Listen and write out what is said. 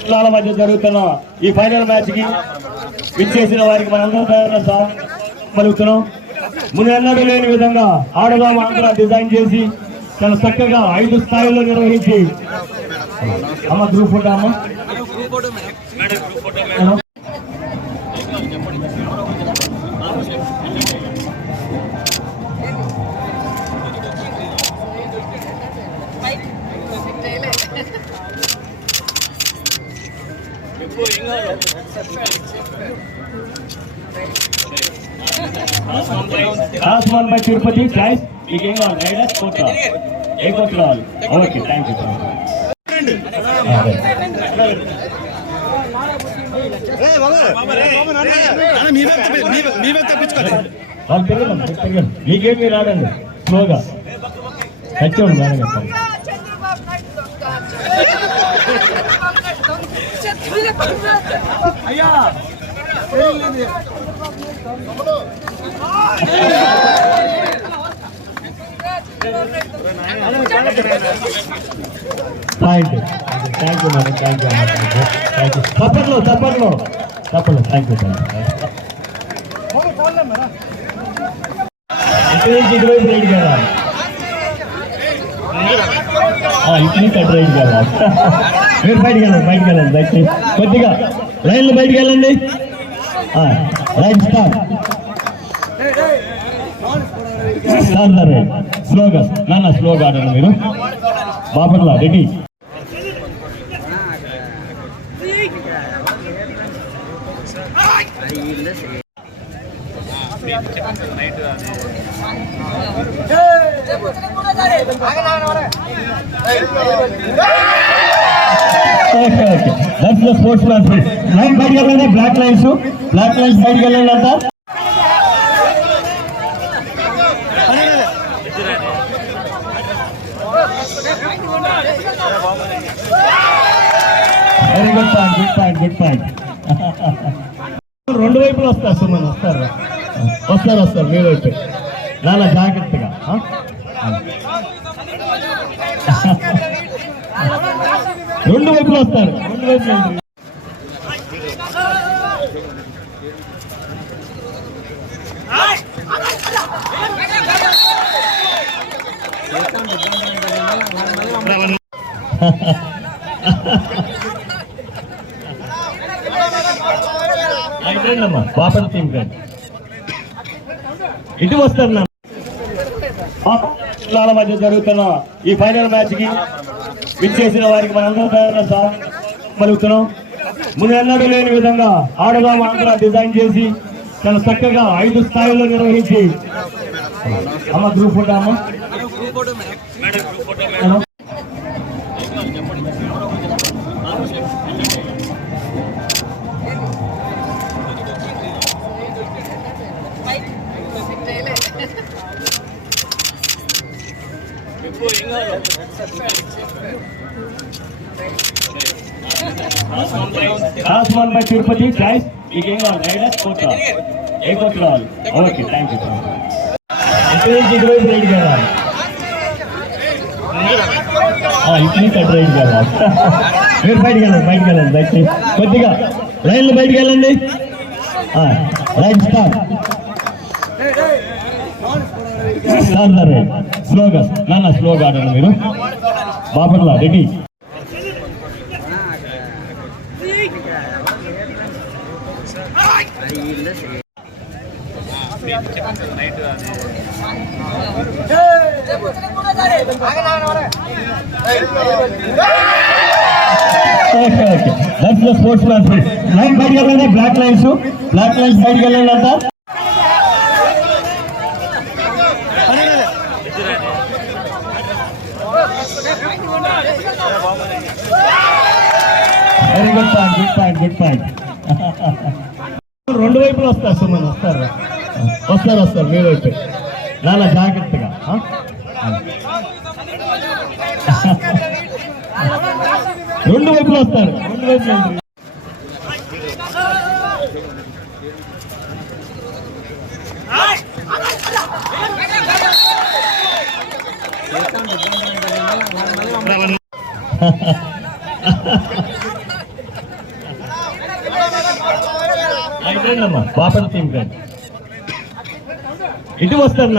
జిల్లాల మధ్య జరుగుతున్న ఈ ఫైనల్ మ్యాచ్ కి విచ్చేసిన వారికి మనందరం పలుకుతున్నాం. ముందు ఎన్నడూ లేని విధంగా ఆడదాం ఆంధ్ర డిజైన్ చేసి చాలా చక్కగా 5 స్థాయిల్లో నిర్వహించి అమ్మ గ్రూప్ ఫోటో అమ్మ Last one by Tirupati, guys. You can all right. Let's go to all. Okay, thank you. మీకేం మీరు ఆడండి స్లోగా తెచ్చండి మేడం అయ్యా thank you madam thank you తప్పట్లో థ్యాంక్ యూ ఇటువైపు రైడ్ కదా ఇట్లీ కట్ రైడ్ కదా మీరు బయటికి వెళ్ళండి కొద్దిగా లైన్లు బయటికి వెళ్ళండి రైట్ స్టార్ట్ స్లోగా నాన్న స్లోగా ఆడండి మీరు బాపర్లా ready that's the sportsman line బయటికి వెళ్ళండి బ్లాక్ లైన్స్ బయటికి వెళ్ళండి అంతా వెరీ గుడ్ పాయింట్ రెండు వైపులు వస్తారు సుమన్ వస్తారు మీ వైపు చాలా జాగ్రత్తగా రెండు వైపులు వస్తారు అమ్మా బాపన్ టీం గారు ఇటు వస్తారు జిల్లాల మధ్య జరుగుతున్న ఈ ఫైనల్ మ్యాచ్ కి విచ్చేసిన వారికి మనందరం పలుకుతున్నాం. ముందు ఎన్నడూ లేని విధంగా ఆడదాం ఆంధ్ర డిజైన్ చేసి చాలా చక్కగా 5 స్థాయిల్లో నిర్వహించి అమ్మ గ్రూప్ ఫోటో అమ్మ Last one by Tirupati, guys. You can all right. Let's go to all. Okay, thank you. ఇటువైపు రైడ్ కదా ఇట్లీ కట్ రైడ్ కదా మీరు బయటికి వెళ్ళండి కొద్దిగా లైన్లు బయటికి వెళ్ళండి రైట్ స్టార్ట్ స్లోగా నాన్న స్లోగా ఆడండి మీరు బాపర్లా ready that's the sportsman line బయటికి వెళ్ళండి బ్లాక్ లైన్స్ బయటికి వెళ్ళండి అంతా వెరీ గుడ్ పాయింట్ రెండు వైపులు వస్తారు సుమన్ వస్తారు మీ వైపు చాలా జాగ్రత్తగా రెండు వైపులు వస్తారు అయిపోయిందమ్మా బాపల టీం కానీ ఇటు వస్తారు